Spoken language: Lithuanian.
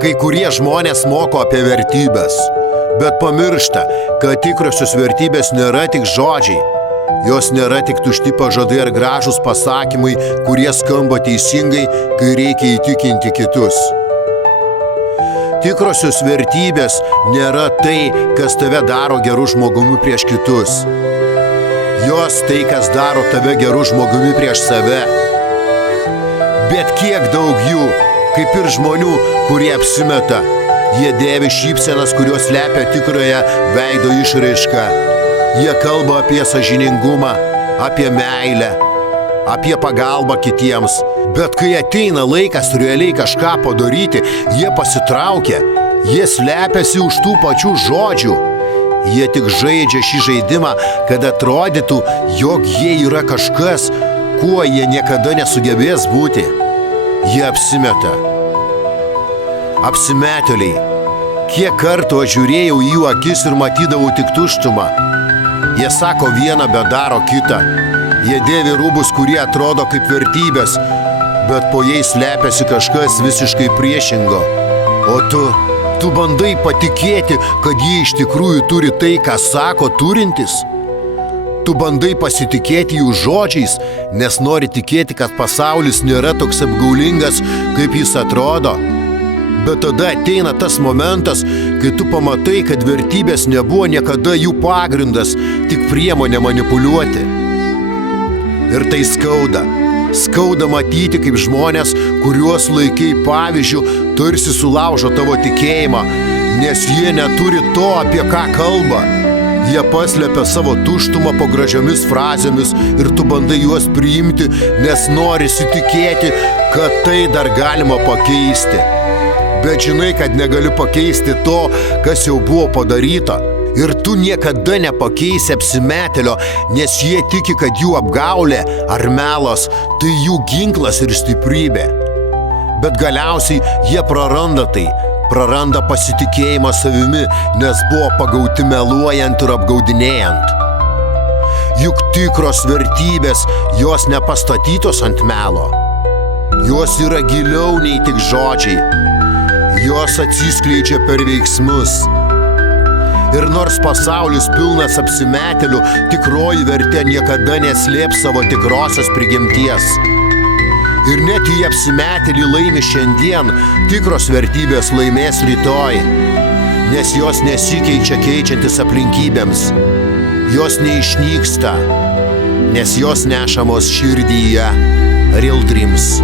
Kai kurie žmonės moko apie vertybės, bet pamiršta, kad tikrosios vertybės nėra tik žodžiai. Jos nėra tik tušti pažadai ar gražūs pasakymai, kurie skamba teisingai, kai reikia įtikinti kitus. Tikrosios vertybės nėra tai, kas tave daro geru žmogumi prieš kitus. Jos tai, kas daro tave geru žmogumi prieš save. Bet kiek daug jų, kaip ir žmonių, kurie apsimeta, jie dėvi šypsenas, kurios slepia tikrąją veido išraišką. Jie kalba apie sąžiningumą, apie meilę, apie pagalbą kitiems. Bet kai ateina laikas realiai kažką padaryti, jie pasitraukia, jie slepiasi už tų pačių žodžių. Jie tik žaidžia šį žaidimą, kad atrodytų, jog jie yra kažkas, kuo jie niekada nesugebės būti. Jie apsimeta. Apsimetėliai. Kiek kartų aš žiūrėjau į jų akis ir matydavau tik tuštumą. Jie sako vieną, bet daro kitą. Jie dėvi rūbus, kurie atrodo kaip vertybės, bet po jais slepiasi kažkas visiškai priešingo. O tu bandai patikėti, kad jie iš tikrųjų turi tai, ką sako turintis? Tu bandai pasitikėti jų žodžiais, nes nori tikėti, kad pasaulis nėra toks apgaulingas, kaip jis atrodo. Bet tada ateina tas momentas, kai tu pamatai, kad vertybės nebuvo niekada jų pagrindas, tik priemonė manipuliuoti. Ir tai skauda. Skauda matyti, kaip žmonės, kuriuos laikai pavyzdžių, tarsi sulaužo tavo tikėjimą, nes jie neturi to, apie ką kalba. Jie paslepia savo tuštumą po gražiomis frazėmis ir tu bandai juos priimti, nes norisi tikėti, kad tai dar galima pakeisti. Bet žinai, kad negali pakeisti to, kas jau buvo padaryta. Ir tu niekada nepakeisi apsimetėlio, nes jie tiki, kad jų apgaulė ar melas tai jų ginklas ir stiprybė. Bet galiausiai jie praranda tai. Praranda pasitikėjimą savimi, nes buvo pagauti meluojant ir apgaudinėjant. Juk tikros vertybės, jos nepastatytos ant melo. Jos yra giliau nei tik žodžiai. Jos atsiskleidžia per veiksmus. Ir nors pasaulis pilnas apsimetėlių, tikroji vertė niekada neslėps savo tikrosios prigimties. Ir net jei apsimetėlį laimi šiandien, tikros vertybės laimės rytoj, nes jos nesikeičia keičiantis aplinkybėms. Jos neišnyksta, nes jos nešamos širdyje. Real Dreams.